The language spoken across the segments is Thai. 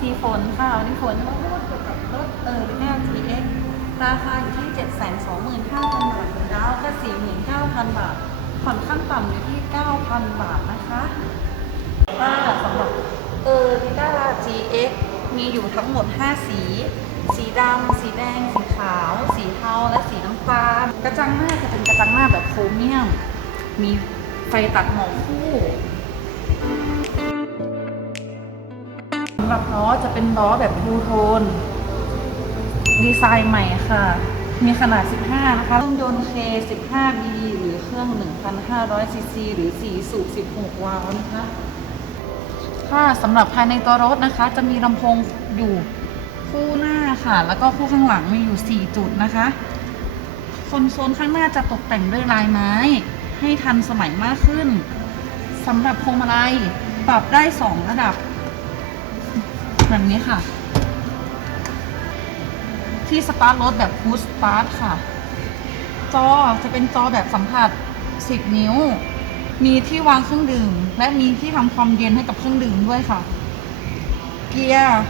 สีฝนค่ะวันนี้ฝนมาพูดเกี่ยวกับรถเออแนว GX ราคาอยู่ที่ 725,000 บาทดาวก็ 49,000 บาท ผ่อนขั้นต่ำอยู่ที่ 9,000 บาทนะคะค่ะสำหรับเออริต้า GX มีอยู่ทั้งหมด 5 สี สีดำ สีแดง สีขาว สีเทา และสีน้ำตาล กระจังหน้าจะเป็นกระจังหน้าแบบโครเมียม มีไฟตัดหมอกคู่ หรับล้อจะเป็นล้อแบบทูโทน ดีไซน์ใหม่ค่ะ มีขนาด 15 นะคะ เครื่องยนต์ K 15B หรือเครื่อง 1,500 ซีซีหรือ 4 สูบ 16 วาล์วนะคะค่ะสำหรับภายในตัวรถนะคะ จะมีลำโพงอยู่คู่หน้าค่ะ แล้วก็คู่ข้างหลังมีอยู่ 4 จุดนะคะคอนโซลข้างหน้าจะตกแต่งด้วยลายไม้ ให้ทันสมัยมากขึ้นสำหรับพวงมาลัยปรับได้ 2 ระดับ แบบนี้ค่ะ ที่สตาร์ทรถแบบพุชสตาร์ทค่ะ จอจะเป็นจอแบบสัมผัส 10 นิ้ว มีที่วางเครื่องดื่ม และมีที่ทำความเย็นให้กับเครื่องดื่มด้วยค่ะ เกียร์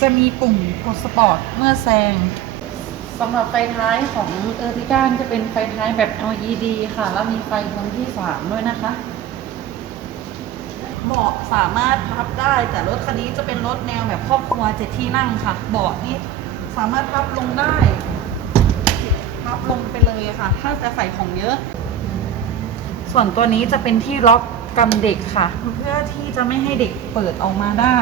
จะมีปุ่มกดสปอร์ตเมื่อแซงสำหรับไฟท้ายของเออร์ติก้าจะเป็นไฟท้ายแบบ LED ค่ะ แล้วมีไฟดวงที่ 3 ด้วยนะคะ เบาะสามารถพับได้ แต่รถคันนี้จะเป็นรถแนวแบบครอบครัวเจ็ดที่นั่งค่ะ เบาะนี่สามารถพับลงได้ พับลงไปเลยค่ะ ถ้าจะใส่ของเยอะ ส่วนตัวนี้จะเป็นที่ล็อกกันเด็กค่ะ เพื่อที่จะไม่ให้เด็กเปิดออกมาได้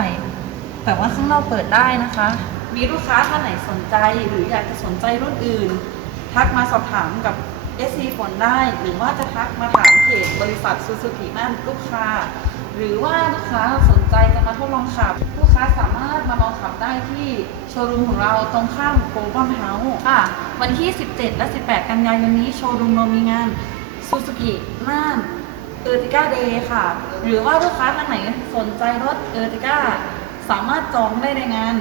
แต่ว่าข้างนอกเปิดได้นะคะ มีลูกค้าท่านไหนสนใจหรืออยากจะสนใจรุ่นอื่น ทักมาสอบถามกับ SC ฝนได้ หรือว่าจะทักมาถามเพจบริษัทซูซูกินั่นลูกค้า หรือว่าลูกค้าสนใจจะมาทดลองขับ ลูกค้าสามารถมาลองขับได้ที่โชว์รูมของเราตรงข้ามโกลบอลเฮาส์ค่ะ วันที่ 17 และ 18 กันยายนนี้โชว์รูมเรามีงานซูซูกิน่านเออร์ติก้าเดย์ค่ะ หรือว่าลูกค้าท่านไหนสนใจรถเออร์ติก้าสามารถจองได้ในงาน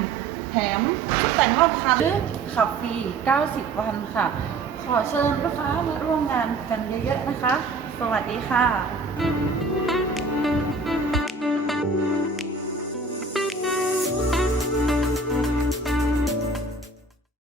แถมชุดแต่งรอบคันหรือขับฟรี 90 วันค่ะ ขอเชิญลูกค้ามาร่วมงานกันเยอะๆนะคะ สวัสดีค่ะ